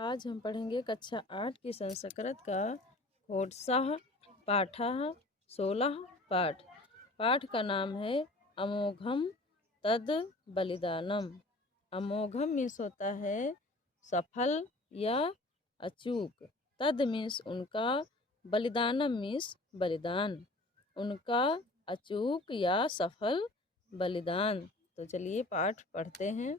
आज हम पढ़ेंगे कक्षा 8 की संस्कृत का षोडशः पाठः 16 पाठ। पाठ का नाम है अमोघम तद बलिदानम। अमोघम मीन्स होता है सफल या अचूक। तद मीन्स उनका, बलिदानम मीन्स बलिदान, उनका अचूक या सफल बलिदान। तो चलिए पाठ पढ़ते हैं।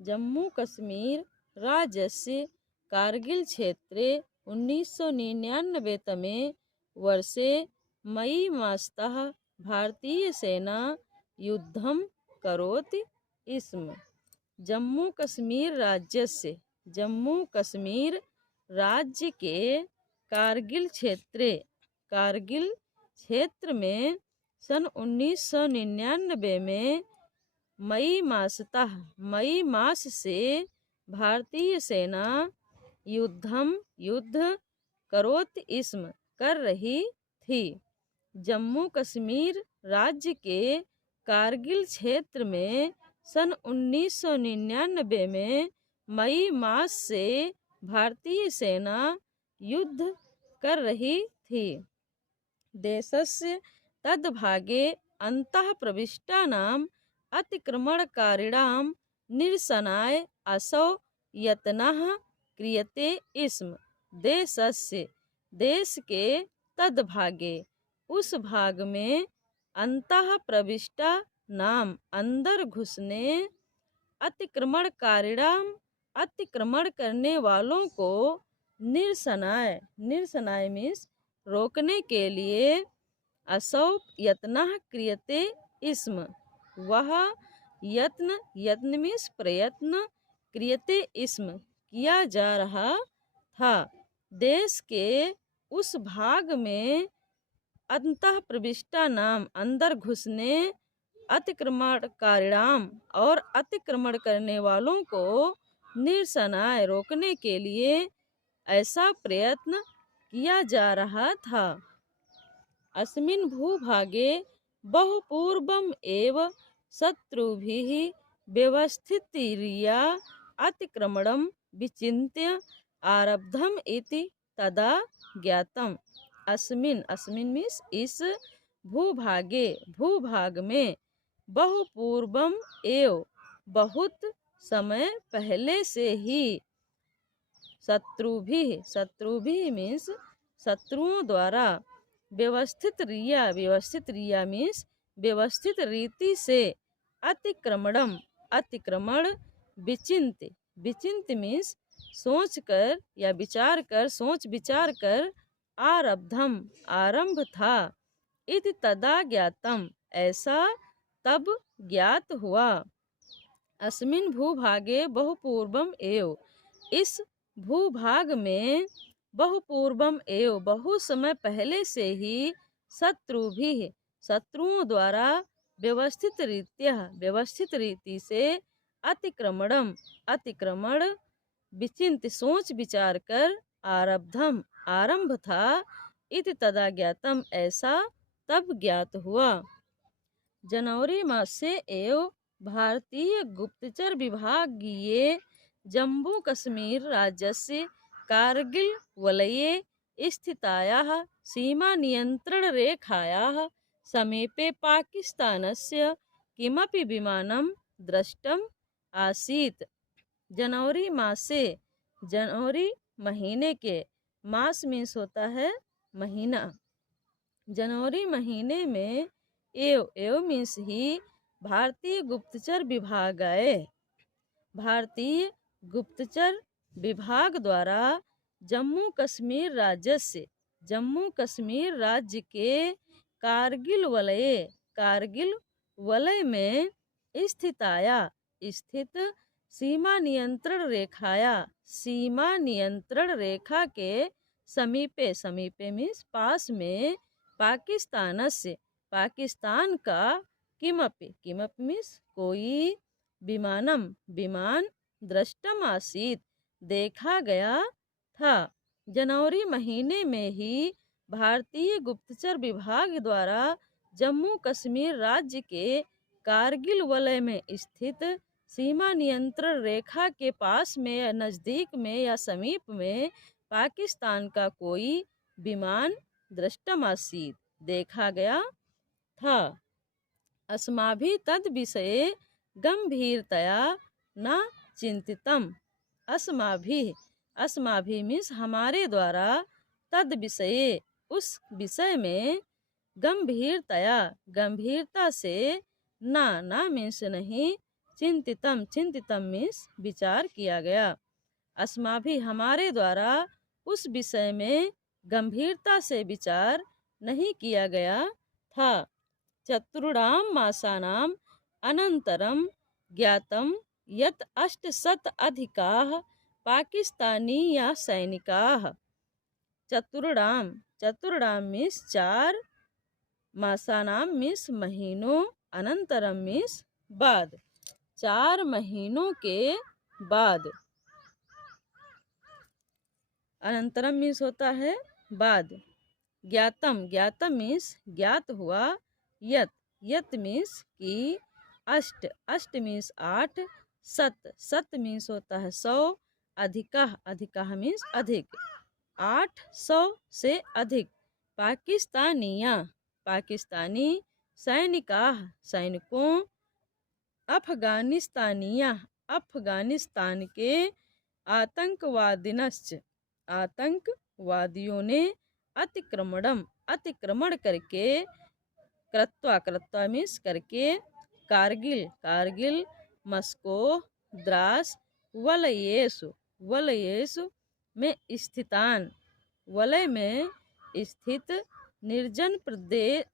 जम्मू कश्मीर राज्यस्य कारगिल क्षेत्रे 1999 तमे वर्षे मई मासतः भारतीय सेना युद्धं करोति स्म। जम्मू कश्मीर राज्यस्य, जम्मू कश्मीर राज्य के कारगिल क्षेत्र में सन 1999 में मई मास से भारतीय सेना युद्ध करोति स्म कर रही थी। जम्मू कश्मीर राज्य के कारगिल क्षेत्र में सन 1999 में मई मास से भारतीय सेना युद्ध कर रही थी। देशस्य तद्भागे अन्तः प्रविष्टानां अतिक्रमणकारिणां निरसनाय असौ यत्नः क्रियते स्म। देशस्य, देश के, तद्भागे, उस भाग में, अन्तः प्रविष्टा नाम, अंदर घुसने, अतिक्रमणकारिणां, अतिक्रमण करने वालों को, निरसनाय, निरसनाय मीन्स रोकने के लिए, असौ यत्नः क्रियते स्म, वह यत्न, यत्न मीन्स प्रयत्न, क्रियते स्म किया जा रहा था। देश के उस भाग में अंतः प्रविष्टा नाम, अंदर घुसने, अतिक्रमणकारिणाम, और अतिक्रमण करने वालों को, निरसनाय, रोकने के लिए ऐसा प्रयत्न किया जा रहा था। अस्मिन् भूभागे बहुपूर्वम् एव शत्रुभिः व्यवस्थितरीत्या अतिक्रमणं विचिन्त्य आरब्धम् इति तदा ज्ञातम्। अस्मिन्, अस्मिन् मीन्स इस, भूभागे, भूभाग में, बहुपूर्वम एव, बहुत समय पहले से ही, शत्रुभिः, शत्रुभिः मीन्स शत्रुओं द्वारा, व्यवस्थित रिया मीन्स व्यवस्थित रीति से, अतिक्रमणम, अतिक्रमण, विचिन्त, विचिन्त मीन्स सोच कर या विचार कर, सोच विचार कर, आरब्धम, आरंभ था, इति तदा ज्ञातम, ऐसा तब ज्ञात हुआ। अस्मिन् भूभागे बहुपूर्वम एव, इस भूभाग में, बहुपूर्वम एव, बहुत समय पहले से ही, शत्रुभिः, शत्रुओं द्वारा, व्यवस्थित रीत्या, व्यवस्थित रीति से, अतिक्रमणम, अतिक्रमण, विचिन्त, सोच विचार कर, आरब्धम, आरंभ था, इति तदा ज्ञातम, ऐसा तब ज्ञात हुआ। जनवरी मास से एव भारतीय गुप्तचर विभागीय जम्मू कश्मीर राज्यस्य कारगिल वलये स्थितायाः सीमानियन्त्रणरेखायाः समीपे पाकिस्तानस्य किमपि विमानं दृष्टम् आसीत्। जनवरी मासे, जनवरी महीने के, मास मीन्स होता है महीना, जनवरी महीने में, एव मीन्स ही, भारतीय गुप्तचर विभाग आए, भारतीय गुप्तचर विभाग द्वारा जम्मू कश्मीर राज्य से, जम्मू कश्मीर राज्य के कारगिल वलय, कारगिल वलय में, स्थिताया, स्थित, सीमा नियंत्रण रेखाया, सीमा नियंत्रण रेखा के समीपे, समीपे मीन्स पास में, पाकिस्तान से, पाकिस्तान का, किमपि, किमपि मीन्स कोई, विमानम, विमान, दृष्टम आसीत, देखा गया था। जनवरी महीने में ही भारतीय गुप्तचर विभाग द्वारा जम्मू कश्मीर राज्य के कारगिल वलय में स्थित सीमा नियंत्रण रेखा के पास में या नज़दीक में या समीप में पाकिस्तान का कोई विमान दृष्टमासीत देखा गया था। अस्माभिः तद विषये गंभीरतया न चिंतितम। अस्माभिः, अस्माभिः मीन्स हमारे द्वारा, तद विषये उस विषय में, गंभीरतया गंभीरता से, ना मीन्स नहीं, चिंतितम, चिंतितम मीन्स विचार किया गया। अस्माभिः हमारे द्वारा उस विषय में गंभीरता से विचार नहीं किया गया था। चतुर्णां मासानां अनन्तरं ज्ञातं यत् 800 अधिकाः पाकिस्तानीयाः सैनिकाः। चतुर्णां मीन्स 4, मासानां मीन्स महीनों, अनंतरम मीन्स बाद, 4 महीनों के बाद। अनंतरम मीन्स होता है बाद। ज्ञातम, ज्ञातम मीन्स ज्ञात हुआ। यत, यत मीन्स की। अष्ट, अष्ट मीन्स 8। सत, सत मीन्स होता है 100। अधिकः, अधिकः मीन्स अधिक, 800 से अधिक। पाकिस्तानिया, पाकिस्तानी। सैनिकाः, सैनिकों। अफगानिस्तानिया, अफगानिस्तान के। आतंकवादिनश्च, आतंकवादियों ने। अतिक्रमणम, अतिक्रमण करके। कृत्वा, कृत्वा मीन्स करके। कारगिल, कारगिल। मस्को, द्रास। वलयेषु, वलयेषु में स्थितान, वलय में स्थित। निर्जन प्रदेश,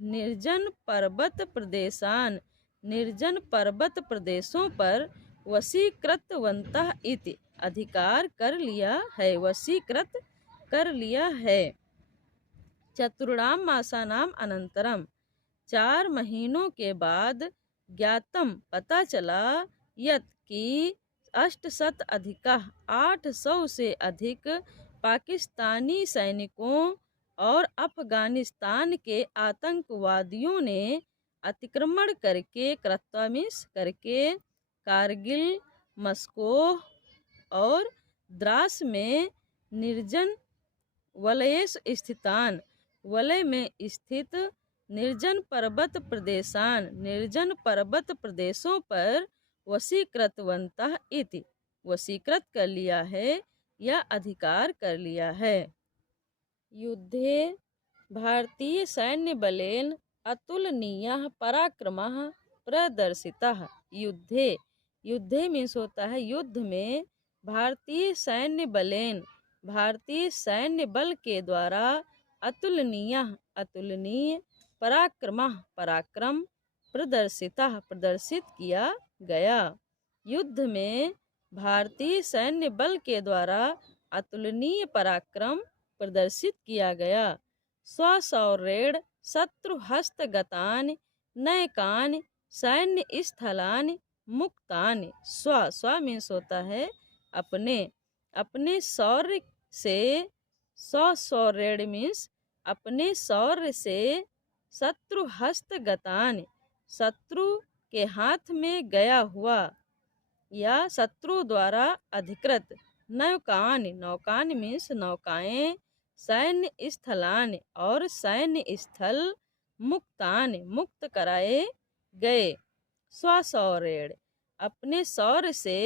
निर्जन पर्वत प्रदेशान, निर्जन पर्वत प्रदेशों पर। वशीकृतवन्तः इति, अधिकार कर लिया है, वशीकृत कर लिया है। चतुर्णां मासानां अनंतरम, 4 महीनों के बाद। ज्ञातम, पता चला। यत की 800 अधिकः, 800 से अधिक। पाकिस्तानी सैनिकों और अफगानिस्तान के आतंकवादियों ने अतिक्रमण करके, कृत्वा मीन्स करके। कारगिल, मस्को और द्रास में। निर्जन वलयेष स्थितान, वलय में स्थित। निर्जन पर्वत प्रदेशान, निर्जन पर्वत प्रदेशों पर। वशीकृतवन्तः इति, वशीकृत कर लिया है या अधिकार कर लिया है। युद्धे भारतीय सैन्य बलेन अतुलनीयः पराक्रमः प्रदर्शितः। युद्धे, युद्धे मीन्स होता है युद्ध में। भारतीय सैन्य बलेन, भारतीय सैन्य बल के द्वारा। अतुलनीय, अतुलनीय। पराक्रमः, पराक्रम। प्रदर्शितः, प्रदर्शित किया गया। युद्ध में भारतीय सैन्य बल के द्वारा अतुलनीय पराक्रम प्रदर्शित किया गया। स्वशौर्येण शत्रुहस्तगतानि नैकानि सैन्य स्थलानि मुक्तानि। स्व, स्व मीन्स होता है अपने, अपने शौर्य से। स्वशौर्येण मीन्स अपने शौर्य से। शत्रु हस्तगतान, शत्रु के हाथ में गया हुआ या शत्रु द्वारा अधिकृत। नौकान, नौकान मीन्स नौकाएं। सैन्य स्थलान, और सैन्य स्थल। मुक्तान, मुक्त कराए गए। स्वशौर्येण, अपने शौर्य से।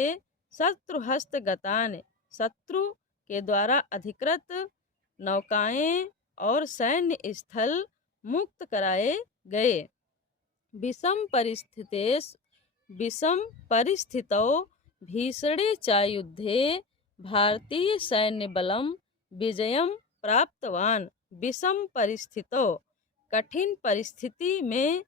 शत्रु हस्तगतान, शत्रु के द्वारा अधिकृत नौकाएं और सैन्य स्थल मुक्त कराए गए। विषम परिस्थितेषु, विषम परिस्थितौ भीषणे च युद्धे भारतीय सैन्य बलम विजयम प्राप्तवान। विषम परिस्थितौ, कठिन परिस्थिति में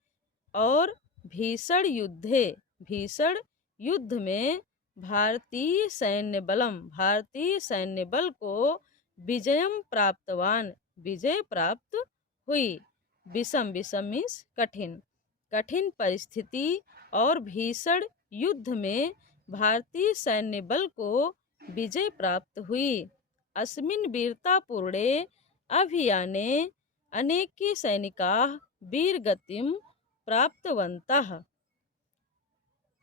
और भीषण युद्धे, भीषण युद्ध में। भारतीय सैन्य बलम, भारतीय सैन्य बल को। विजयम प्राप्तवान, विजय प्राप्त हुई। विषम, विषम मीन्स कठिन, कठिन परिस्थिति और भीषण युद्ध में भारतीय सैन्य बल को विजय प्राप्त हुई। अस्मिन् वीरतापूर्णे अभियाने अनेके सैनिकाः वीरगतिं प्राप्तवन्तः।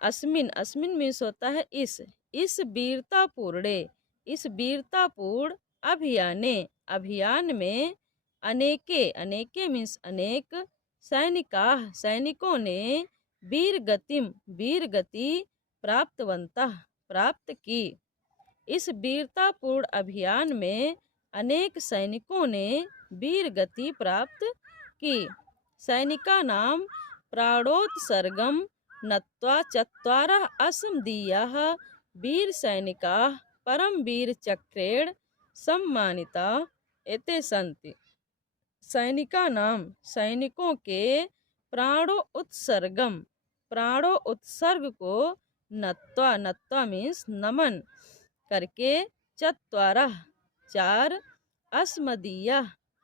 अस्मिन, अस्मिन मीन्स होता है इस वीरतापूर्णे, इस वीरतापूर्ण अभियाने, अभियान में अनेके, अनेके मीन्स अनेक, सैनिका, सैनिकों ने वीर गतिम, वीर गति प्राप्तवंतः, प्राप्त की। इस वीरतापूर्ण अभियान में अनेक सैनिकों ने वीर गति प्राप्त की। सैनिका नाम प्राणोत्सर्गम नत्वा चत्वारः असमदीयाः वीर सैनिका परम वीर चक्रेण सम्मानिता एते संति। सैनिका नाम, सैनिकों के प्राणो उत्सर्गम, प्राणो उत्सर्ग को नत्वा, नत्वा मीन्स नमन करके, चत्वारः चार, अस्मदीय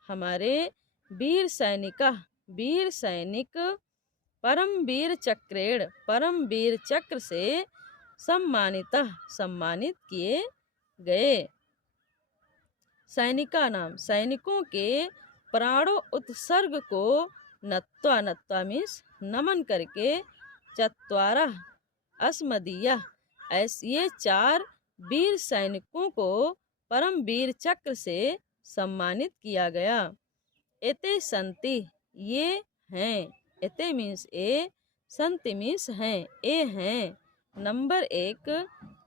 हमारे वीर सैनिका, वीर सैनिक परम वीर चक्रेण, परम वीर चक्र से सम्मानितः, सम्मानित किए गए। सैनिका नाम, सैनिकों के प्राणों उत्सर्ग को नत्वा, नत्वा मीन्स नमन करके, चत्वारः अस्मदीय ऐसे ये चार वीर सैनिकों को परम वीर चक्र से सम्मानित किया गया। एते संति ये हैं, एते मीन्स ए, संति मीन्स हैं, ए हैं। Number 1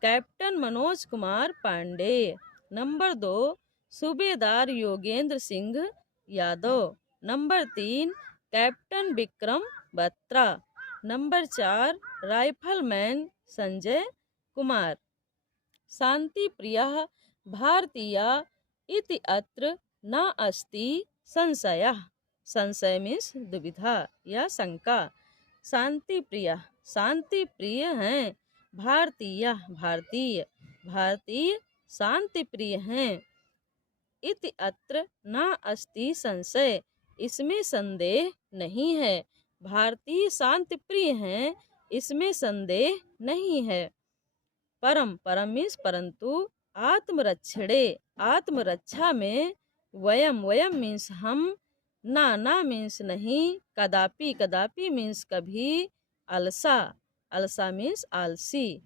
captain Manoj Kumar Pandey. Number 2 subedar Yogendra Singh Yadav. Number 3 captain Vikram Batra. Number 4 rifleman Sanjay Kumar. शांति प्रियः भारतीया इति अत्र न अस्ति संशयः। संशय मीन्स दुविधा या शंका। शांति प्रिय, शांति प्रिय हैं। भारतीय, भारतीय, भारतीय शांति प्रिय हैं। इति अत्र न अस्ति संशय, इसमें संदेह नहीं है। भारतीय शांति प्रिय हैं, इसमें संदेह नहीं है। परम, परम मीन्स परंतु, आत्मरक्षणे, आत्मरक्षा में, वयम, वयम मीन्स हम, ना मीन्स नहीं, कदापि, कदापि मीन्स कभी, अलसा, अलसा मीन्स आलसी,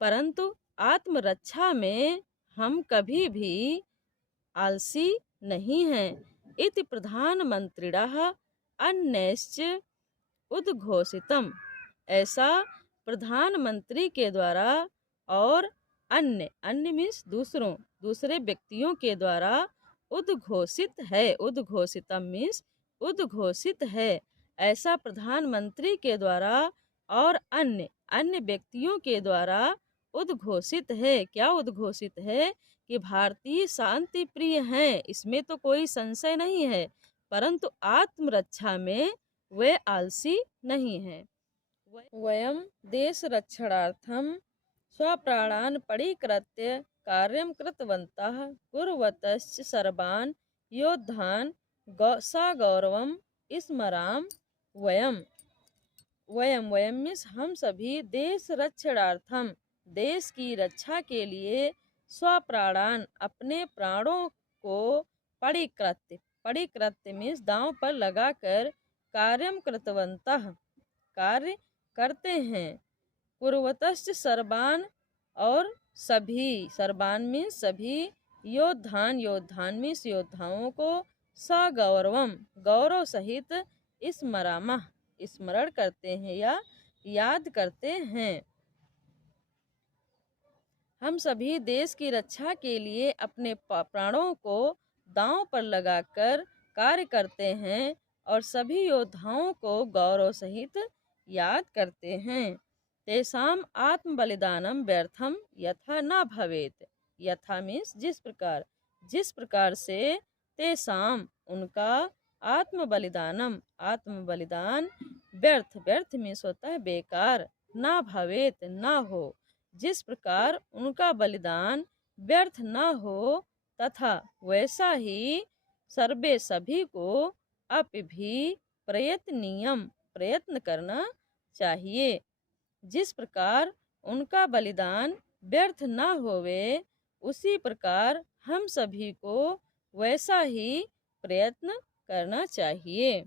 परंतु आत्मरक्षा में हम कभी भी आलसी नहीं हैं। इति प्रधानमंत्रिणः अन्यश्च उद्घोषितम, ऐसा प्रधानमंत्री के द्वारा और अन्य, अन्य मीन्स दूसरों, दूसरे व्यक्तियों के द्वारा उद्घोषित है। उद्घोषितम मीन्स उद्घोषित है, ऐसा प्रधानमंत्री के द्वारा और अन्य, अन्य व्यक्तियों के द्वारा उद्घोषित है। क्या उद्घोषित है? कि भारतीय शांति प्रिय हैं, इसमें तो कोई संशय नहीं है, परंतु आत्मरक्षा में वे आलसी नहीं हैं। वयम देश रक्षणार्थम स्वप्राणान् परिकृत्य कार्यं कृतवन्तः कुर्वतश्च सर्वान् योद्धान् सगौरवं स्मराम। वयम, वयम, वयम मीन्स हम सभी, देश रक्षणार्थम देश की रक्षा के लिए, स्वप्राणान अपने प्राणों को, परिकृत्य, परिकृत्य मीन्स दांव पर लगाकर, कार्यम कृतवन्तः कार्य करते हैं, कुर्वतश्च सर्वान और सभी, सर्वान मीन्स सभी, योद्धान, योद्धान मीन्स योद्धाओं को, सगौरवम गौरव सहित, स्मरामः स्मरण करते हैं या याद करते हैं। हम सभी देश की रक्षा के लिए अपने प्राणों को दांव पर लगाकर कार्य करते हैं और सभी योद्धाओं को गौरव सहित याद करते हैं। तेषाम आत्म बलिदानम व्यर्थम यथा न भवेत। यथा मीन्स जिस प्रकार, जिस प्रकार से, तेषाम उनका, आत्म बलिदानम आत्म बलिदान, व्यर्थ, व्यर्थ मीन्स होता है बेकार, ना भवेत ना हो, जिस प्रकार उनका बलिदान व्यर्थ न हो, तथा वैसा ही सर्वे सभी को अप भी प्रयत्नियम प्रयत्न करना चाहिए। जिस प्रकार उनका बलिदान व्यर्थ न होवे, उसी प्रकार हम सभी को वैसा ही प्रयत्न करना चाहिए।